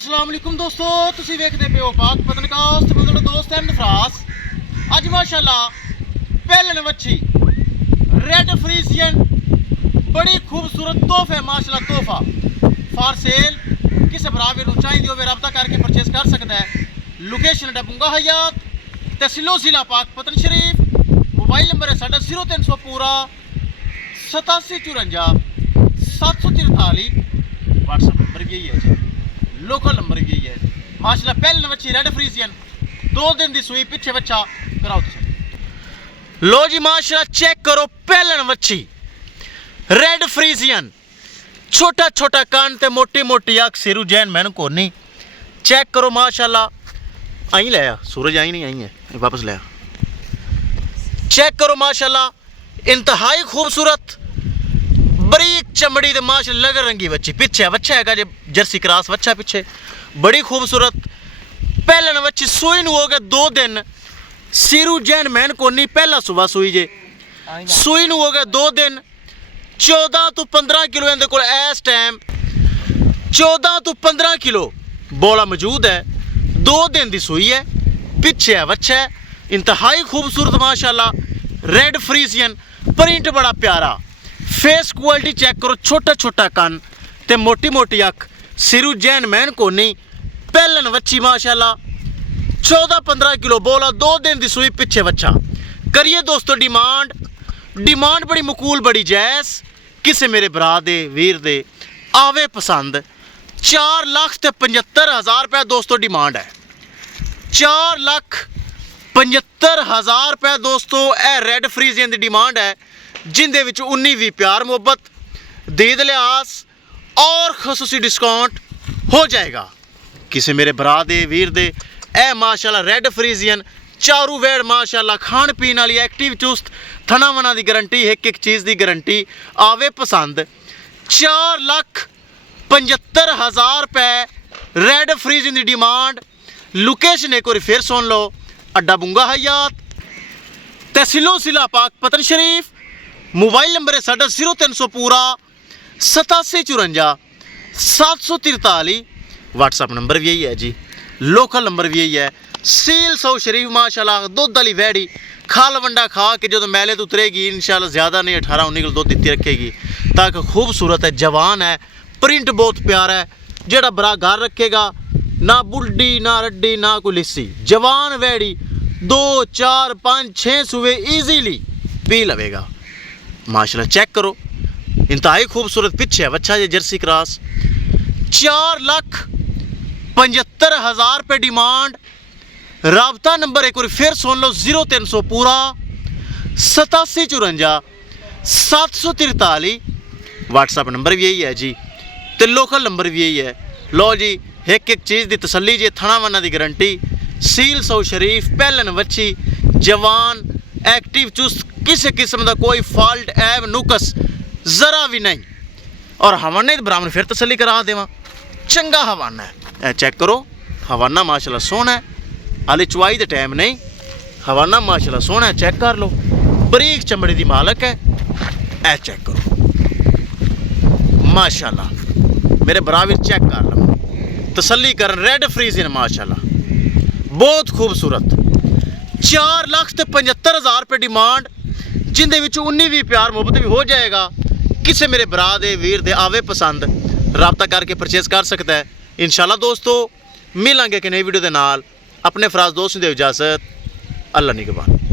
अस्सलामुअलैकुम दोस्तों, तुसी वेखदे पे हो पाक पतनकास्ट ते मेरा दोस्त है नफरास। अज माशाल्लाह पहलन वच्छी रेड फ्रीजियन बड़ी खूबसूरत तोहफे माशाल्लाह तोहफा फॉर सेल। किस बराबर नूं चाहिदी होवे रब्ता करके परचेज कर सकता है। लोकेशन डबुंगा हयात तहसीलो जिला पाक पतन शरीफ। मोबाइल नंबर है साडा 0300 पूरा 8754 743। व्हाट्सएप नंबर भी यही है जी, लोकल नंबर भी यही है माशाल्लाह। पहले बच्ची रेड फ्रीजियन 2 दिन की सूई पिछे बच्चा कराओ तुम। लो जी माशाल्लाह चेक करो पहलन बच्ची रेड फ्रीजियन, छोटा छोटा कान ते मोटी मोटी अख सिरू जैन मैनू को नहीं। चेक करो माशाल्लाह। आई लिया सूरज आई नहीं आई है वापस लिया। चेक करो माशाल्लाह इंतहाई खूबसूरत बरीक चमड़ी ते माशाल्लाह लगर रंगी बच्ची। पिछे बच्चा है जर्सी क्रॉस बच्चा पिछे बड़ी खूबसूरत पहलन बच्ची। सूई नू हो गए 2 दिन, सिरू जैन मैन को नहीं पहला सुबह सूई जे। सूई नू हो गए 2 दिन। 14 तो 15 किलो इहदे कोल इस टाइम 14 तो 15 किलो बोला मौजूद है। 2 दिन की सूई है, पिछे है बच्चा है इंतहाई खूबसूरत माशाल्लाह। रेड फ्रीजियन प्रिंट बड़ा प्यारा, फेस क्वालिटी चेक करो, छोटा छोटा कान ते मोटी मोटी अख सिरू जैन मैन को नहीं पहलन बच्ची माशाल्लाह। 14-15 किलो बोला 2 दिन की सूई पिछे बच्चा। करिए दोस्तों डिमांड बड़ी मकूल बड़ी जैस। किसे मेरे भरा दे वीर दे आवे पसंद। 4,75,000 रुपया दोस्तों डिमांड है। 4,75,000 रुपया दोस्तों ए रेड फ्रीजियन की डिमांड है, जिंदे विच 19-20 प्यार मुहब्बत दीद लिहाज और खसूसी डिस्काउंट हो जाएगा। किसी मेरे भरा दे वीर दे ए माशाल्लाह रेड फ्रीजियन चारू वेड़ माशाल्लाह खान पीन वाली एक्टिव चुस्त थना वना की गारंटी, एक चीज़ की गारंटी आवे पसंद। 4,75,000 रुपये रेड फ्रीजियन की डिमांड। लोकेशन एक बार फिर सुन लो, अड्डा बुंगा हयात तहसीलो जिला पाक पतन शरीफ। मोबाइल नंबर है साडा 0300 पूरा 8754 743। व्हाट्सएप नंबर भी यही है जी, लोकल नंबर भी यही है। सील सौ शरीफ माशाल्लाह दुध वाली वैड़ी खाल वंडा खा के जो मेले तो उतरेगी इंशाल्लाह ज़्यादा नहीं 18-19 किलो दुध दिती रखेगी। ताकि खूबसूरत है, जवान है, प्रिंट बहुत प्यारा है। जेड़ा बरा घर रखेगा ना बुल्डी ना रड्डी ना कोई लिस्सी, जवान वैड़ी 2 4 5 6 सुबह ईजीली पी लवेगा माशाल्लाह। चेक करो इंतहाई खूबसूरत पिछे है बच्चा ये जर्सी क्रॉस। 4,75,000 रुपये डिमांड। राबता नंबर एक बार फिर सुन लो 0300 पूरा 8754 743। व्हाट्सएप नंबर भी यही है जी, तो लोकल नंबर भी यही है। लो जी एक चीज़ की तसली जी, थना वना की गारंटी। सील सौ शरीफ पहलन बच्ची जवान एक्टिव चुस्त, किसी किस्म का कोई फॉल्ट ऐब नुकस ज़रा भी नहीं। और हवाने बराबर फिर तसली करा देवा, चंगा हवाना है। चेक करो हवाना माशाल्लाह सोना है, हाले चुवाई का टाइम नहीं। हवाना माशाल्लाह सोना है, चेक कर लो बरीक चमड़ी की मालक है। ए चेक करो माशाल्लाह मेरे बराबर चेक कर लो तसली कर। रेड फ्रीजियन माशाल्लाह बहुत खूबसूरत। 4,75,000 रुपये डिमांड, जिंदे विच 19-20 प्यार मुहब्बत भी हो जाएगा। किसे मेरे भरा दे वीर दे आवे पसंद रब्ता करके परचेज कर सकता है इंशाल्लाह। दोस्तों मिलांगे कि नई वीडियो के नाल। अपने फराज दोस्त दे इजाजत, अल्लाह निगहबान।